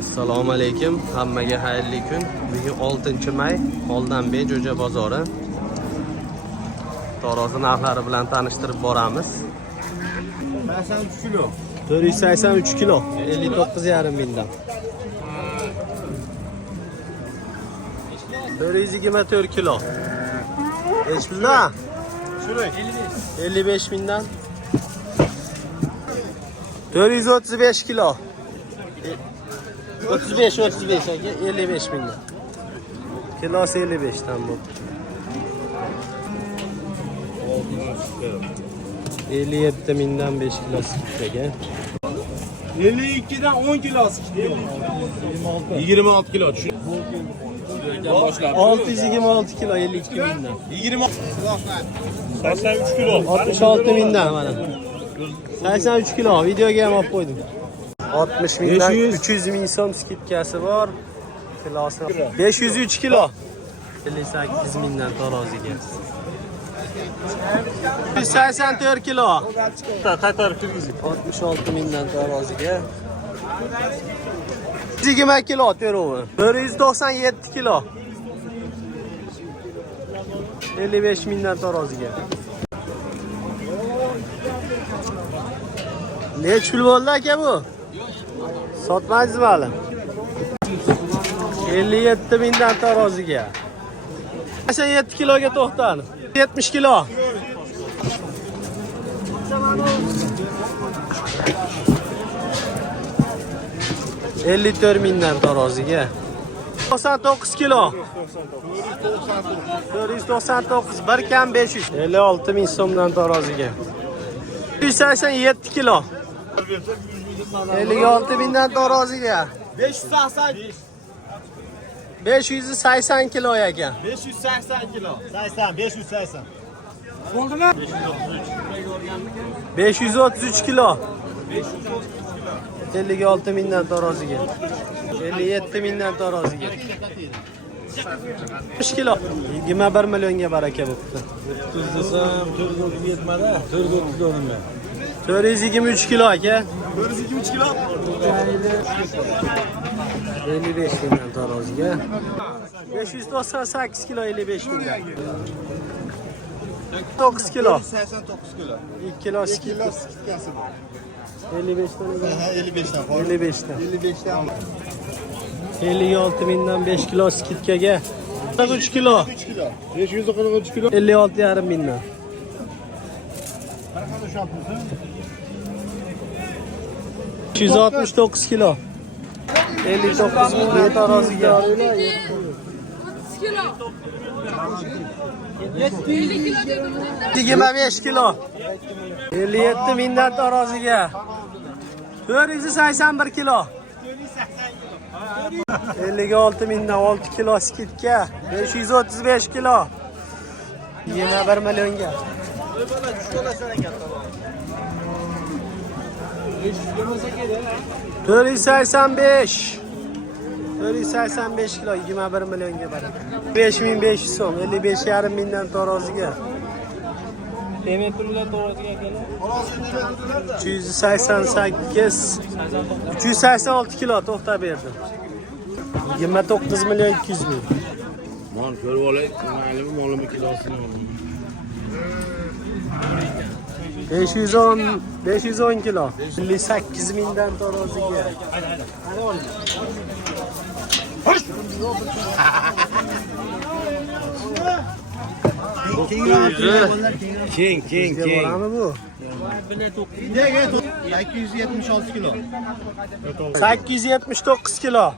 Assalomu alaykum. Hammaga xayrli kun. Bugun 6-may, Xoldonbek Jo'ja bozori. Tarozi narxlari bilan tanishtirib boramiz. 83 kilo. 483 kilo, 59,5 mingdan. 424 kilo. Eşbilla? Şuraya. 55 mingdan. 435 kilo. 35 aka 55 mingdan. Kilosi 55 dan bu. 57 mingdan 5 kilosi aka. 52'den 10 kilosu çıkıyor. 26 kilo. 626 kilo 52 mingdan. 26. 83 kilo. 66 mingdan mana. 83 kilo videoga ham olib qo'ydim. 60 mingdan 300 ming so'm skidkasi bor. Kilosi 503 kilo. 58 mingdan taroziga. 184 kilo. Tatar kirgizib. 66 mingdan taroziga. 20 kilo terovi. 497 kilo. 55 mingdan taroziga. Necha pul bo'ldi aka bu? Sotmaysizmi hali? 57 mingdan taroziga. 87 kiloga to'xtadi. 70 kilo. $54 mingdan taroziga. 99 kilo. 499, bir kam 500. 56 ming so'mdan taroziga. 187 kilo. 56 mingdan taroziga. 580. 580 kilo ekan. 580 kilo. 80, 580. Oldu mu? 533 kilo. 56 mingdan taroziga. 57 mingdan taroziga. 3 kilo. 21 millionga baraka bo'pti. 30 desam 430 yetmadi. 430 dedim ben. 423 kilo aka. 423 kilo. 55 mingdan taroziga. 598 kilo 55 mingdan. 9 kilo. 89 kilo. 2 kilo skit. 55 tane. 55'ten. 55'ten. 55'ten. 56 mingdan 5 kilo skitkaga. 3 kilo. 3 kilo. 543 kilo. 56,5 mingdan. Arkadaş yapıyorsun. 269 kilo. 59 mingdan taroziga. 30 kilo. 50 kilo dedim. 25 kilo. 57 mingdan taroziga. 481 kilo. 56 mingdan 6 kilo skitka. 535 kilo. 21 millionga. 485. 485 kilo 21 millionga baraka. 5500 so'm, 55,5 mingdan taroziga. Demek pullar to'g'risiga keladi. 288, 386 kilo to'xtab berdim. 29 million 200 ming. Mal ko'rib olay, malum malum kilosini oldim. 510 kilo. 58 mingdan taroziga. King. Borami bu? 876 kilo. 879 kilo.